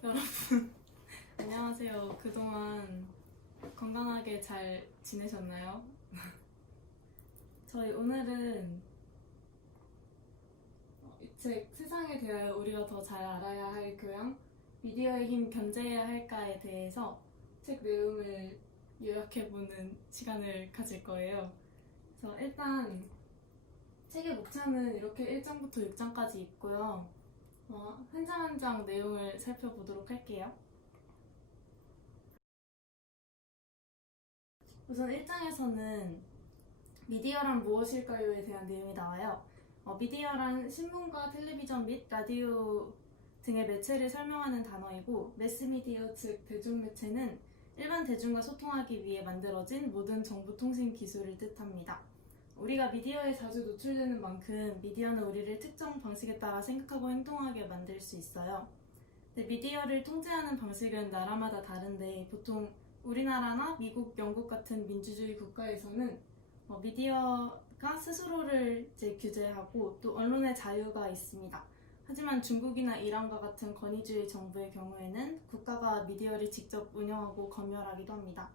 여러분, 안녕하세요. 그동안 건강하게 잘 지내셨나요? 저희 오늘은 이 책 세상에 대하여 우리가 더 잘 알아야 할 교양, 미디어의 힘 견제해야 할까에 대해서 책 내용을 요약해보는 시간을 가질 거예요. 그래서 일단 책의 목차는 이렇게 1장부터 6장까지 있고요. 한 장 한 장 내용을 살펴보도록 할게요. 우선 1장에서는 미디어란 무엇일까요에 대한 내용이 나와요. 미디어란 신문과 텔레비전 및 라디오 등의 매체를 설명하는 단어이고, 매스미디어 즉 대중매체는 일반 대중과 소통하기 위해 만들어진 모든 정보통신 기술을 뜻합니다. 우리가 미디어에 자주 노출되는 만큼 미디어는 우리를 특정 방식에 따라 생각하고 행동하게 만들 수 있어요. 미디어를 통제하는 방식은 나라마다 다른데, 보통 우리나라나 미국, 영국 같은 민주주의 국가에서는 미디어가 스스로를 이제 규제하고 또 언론의 자유가 있습니다. 하지만 중국이나 이란과 같은 권위주의 정부의 경우에는 국가가 미디어를 직접 운영하고 검열하기도 합니다.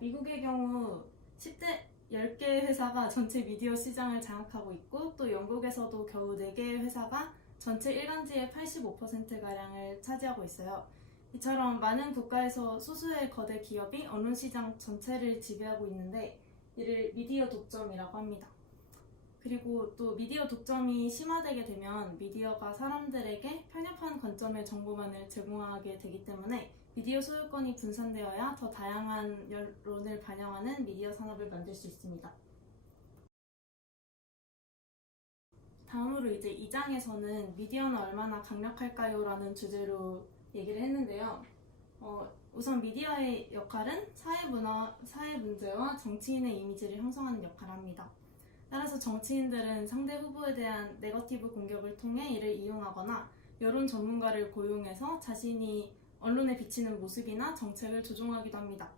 미국의 경우 10개 회사가 전체 미디어 시장을 장악하고 있고, 또 영국에서도 겨우 4개의 회사가 전체 일간지의 85%가량을 차지하고 있어요. 이처럼 많은 국가에서 소수의 거대 기업이 언론 시장 전체를 지배하고 있는데, 이를 미디어 독점이라고 합니다. 그리고 또 미디어 독점이 심화되게 되면 미디어가 사람들에게 편협한 관점의 정보만을 제공하게 되기 때문에 미디어 소유권이 분산되어야 더 다양한 여론을 반영하는 미디어 산업을 만들 수 있습니다. 다음으로 이제 2장에서는 미디어는 얼마나 강력할까요? 라는 주제로 얘기를 했는데요. 우선 미디어의 역할은 사회 문제와 정치인의 이미지를 형성하는 역할을 합니다. 따라서 정치인들은 상대 후보에 대한 네거티브 공격을 통해 이를 이용하거나 여론 전문가를 고용해서 자신이 언론에 비치는 모습이나 정책을 조종하기도 합니다.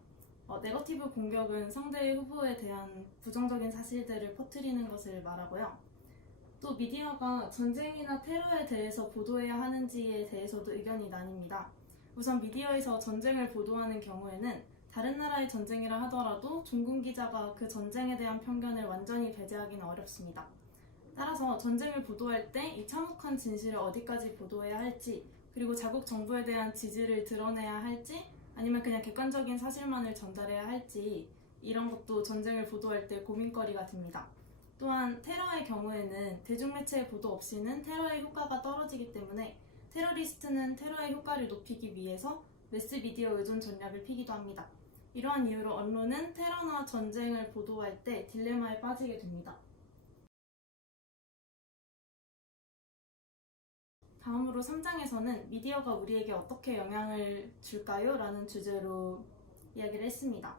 네거티브 공격은 상대 후보에 대한 부정적인 사실들을 퍼뜨리는 것을 말하고요. 또 미디어가 전쟁이나 테러에 대해서 보도해야 하는지에 대해서도 의견이 나뉩니다. 우선 미디어에서 전쟁을 보도하는 경우에는 다른 나라의 전쟁이라 하더라도 종군 기자가 그 전쟁에 대한 편견을 완전히 배제하기는 어렵습니다. 따라서 전쟁을 보도할 때 이 참혹한 진실을 어디까지 보도해야 할지, 그리고 자국 정부에 대한 지지를 드러내야 할지, 아니면 그냥 객관적인 사실만을 전달해야 할지, 이런 것도 전쟁을 보도할 때 고민거리가 됩니다. 또한 테러의 경우에는 대중매체의 보도 없이는 테러의 효과가 떨어지기 때문에 테러리스트는 테러의 효과를 높이기 위해서 매스미디어 의존 전략을 피기도 합니다. 이러한 이유로 언론은 테러나 전쟁을 보도할 때 딜레마에 빠지게 됩니다. 다음으로 3장에서는 미디어가 우리에게 어떻게 영향을 줄까요? 라는 주제로 이야기를 했습니다.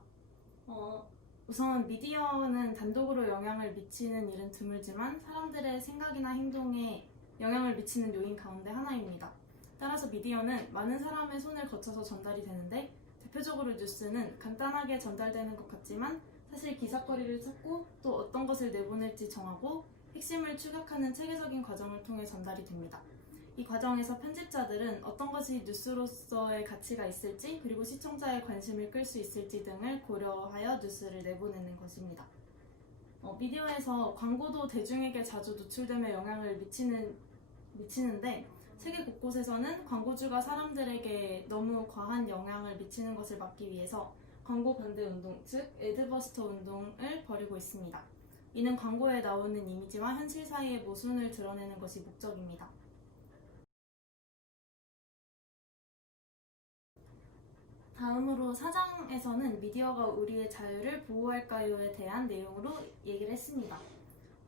우선 미디어는 단독으로 영향을 미치는 일은 드물지만 사람들의 생각이나 행동에 영향을 미치는 요인 가운데 하나입니다. 따라서 미디어는 많은 사람의 손을 거쳐서 전달이 되는데, 대표적으로 뉴스는 간단하게 전달되는 것 같지만 사실 기사거리를 찾고 또 어떤 것을 내보낼지 정하고 핵심을 추격하는 체계적인 과정을 통해 전달이 됩니다. 이 과정에서 편집자들은 어떤 것이 뉴스로서의 가치가 있을지, 그리고 시청자의 관심을 끌 수 있을지 등을 고려하여 뉴스를 내보내는 것입니다. 미디어에서 광고도 대중에게 자주 노출되며 영향을 미치는데, 세계 곳곳에서는 광고주가 사람들에게 너무 과한 영향을 미치는 것을 막기 위해서 광고 반대 운동, 즉 애드버스터 운동을 벌이고 있습니다. 이는 광고에 나오는 이미지와 현실 사이의 모순을 드러내는 것이 목적입니다. 다음으로 4장에서는 미디어가 우리의 자유를 보호할까요에 대한 내용으로 얘기를 했습니다.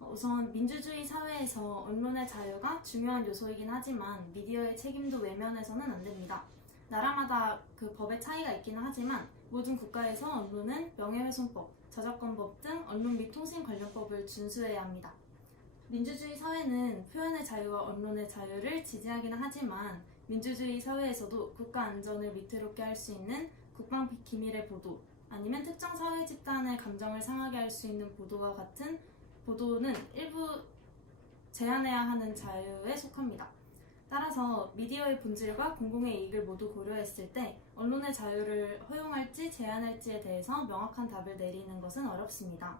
우선 민주주의 사회에서 언론의 자유가 중요한 요소이긴 하지만 미디어의 책임도 외면해서는 안 됩니다. 나라마다 그 법의 차이가 있기는 하지만 모든 국가에서 언론은 명예훼손법, 저작권법 등 언론 및 통신 관련법을 준수해야 합니다. 민주주의 사회는 표현의 자유와 언론의 자유를 지지하기는 하지만 민주주의 사회에서도 국가 안전을 위태롭게 할 수 있는 국방 기밀의 보도, 아니면 특정 사회 집단의 감정을 상하게 할 수 있는 보도와 같은 보도는 일부 제한해야 하는 자유에 속합니다. 따라서 미디어의 본질과 공공의 이익을 모두 고려했을 때 언론의 자유를 허용할지 제한할지에 대해서 명확한 답을 내리는 것은 어렵습니다.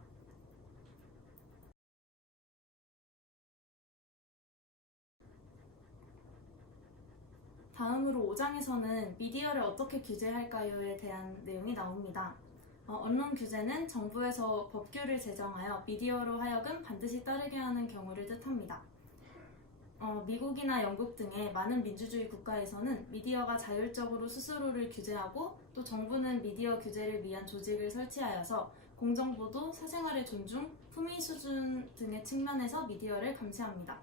다음으로 5장에서는 미디어를 어떻게 규제할까요에 대한 내용이 나옵니다. 언론 규제는 정부에서 법규를 제정하여 미디어로 하여금 반드시 따르게 하는 경우를 뜻합니다. 미국이나 영국 등의 많은 민주주의 국가에서는 미디어가 자율적으로 스스로를 규제하고 또 정부는 미디어 규제를 위한 조직을 설치하여서 공정보도, 사생활의 존중, 품위 수준 등의 측면에서 미디어를 감시합니다.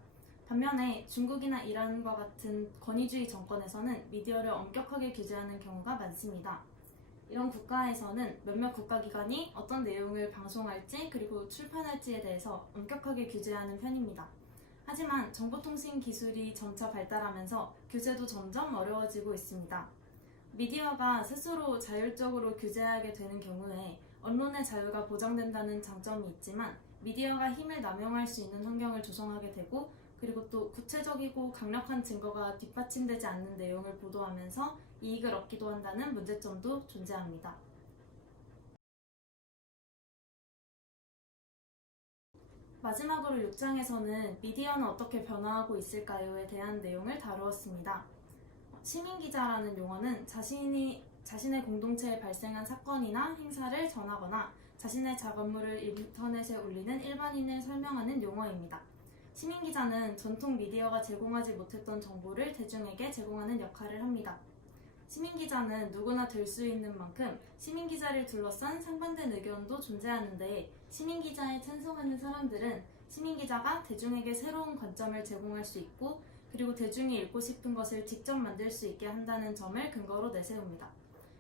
반면에 중국이나 이란과 같은 권위주의 정권에서는 미디어를 엄격하게 규제하는 경우가 많습니다. 이런 국가에서는 몇몇 국가기관이 어떤 내용을 방송할지 그리고 출판할지에 대해서 엄격하게 규제하는 편입니다. 하지만 정보통신 기술이 점차 발달하면서 규제도 점점 어려워지고 있습니다. 미디어가 스스로 자율적으로 규제하게 되는 경우에 언론의 자유가 보장된다는 장점이 있지만 미디어가 힘을 남용할 수 있는 환경을 조성하게 되고 그리고 또 구체적이고 강력한 증거가 뒷받침되지 않는 내용을 보도하면서 이익을 얻기도 한다는 문제점도 존재합니다. 마지막으로 6장에서는 미디어는 어떻게 변화하고 있을까요에 대한 내용을 다루었습니다. 시민기자라는 용어는 자신의 공동체에 발생한 사건이나 행사를 전하거나 자신의 작업물을 인터넷에 올리는 일반인을 설명하는 용어입니다. 시민기자는 전통 미디어가 제공하지 못했던 정보를 대중에게 제공하는 역할을 합니다. 시민기자는 누구나 될 수 있는 만큼 시민기자를 둘러싼 상반된 의견도 존재하는데 시민기자에 찬성하는 사람들은 시민기자가 대중에게 새로운 관점을 제공할 수 있고 그리고 대중이 읽고 싶은 것을 직접 만들 수 있게 한다는 점을 근거로 내세웁니다.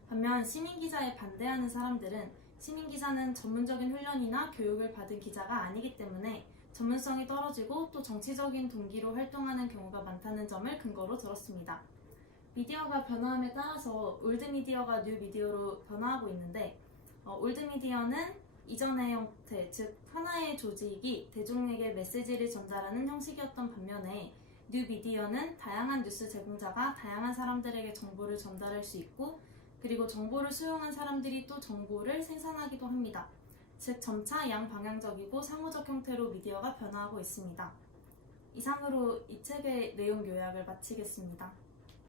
반면 시민기자에 반대하는 사람들은 시민기자는 전문적인 훈련이나 교육을 받은 기자가 아니기 때문에 전문성이 떨어지고 또 정치적인 동기로 활동하는 경우가 많다는 점을 근거로 들었습니다. 미디어가 변화함에 따라서 올드미디어가 뉴미디어로 변화하고 있는데 올드미디어는 이전의 형태, 즉 하나의 조직이 대중에게 메시지를 전달하는 형식이었던 반면에 뉴미디어는 다양한 뉴스 제공자가 다양한 사람들에게 정보를 전달할 수 있고 그리고 정보를 수용한 사람들이 또 정보를 생산하기도 합니다. 즉 점차 양방향적이고 상호적 형태로 미디어가 변화하고 있습니다. 이상으로 이 책의 내용 요약을 마치겠습니다.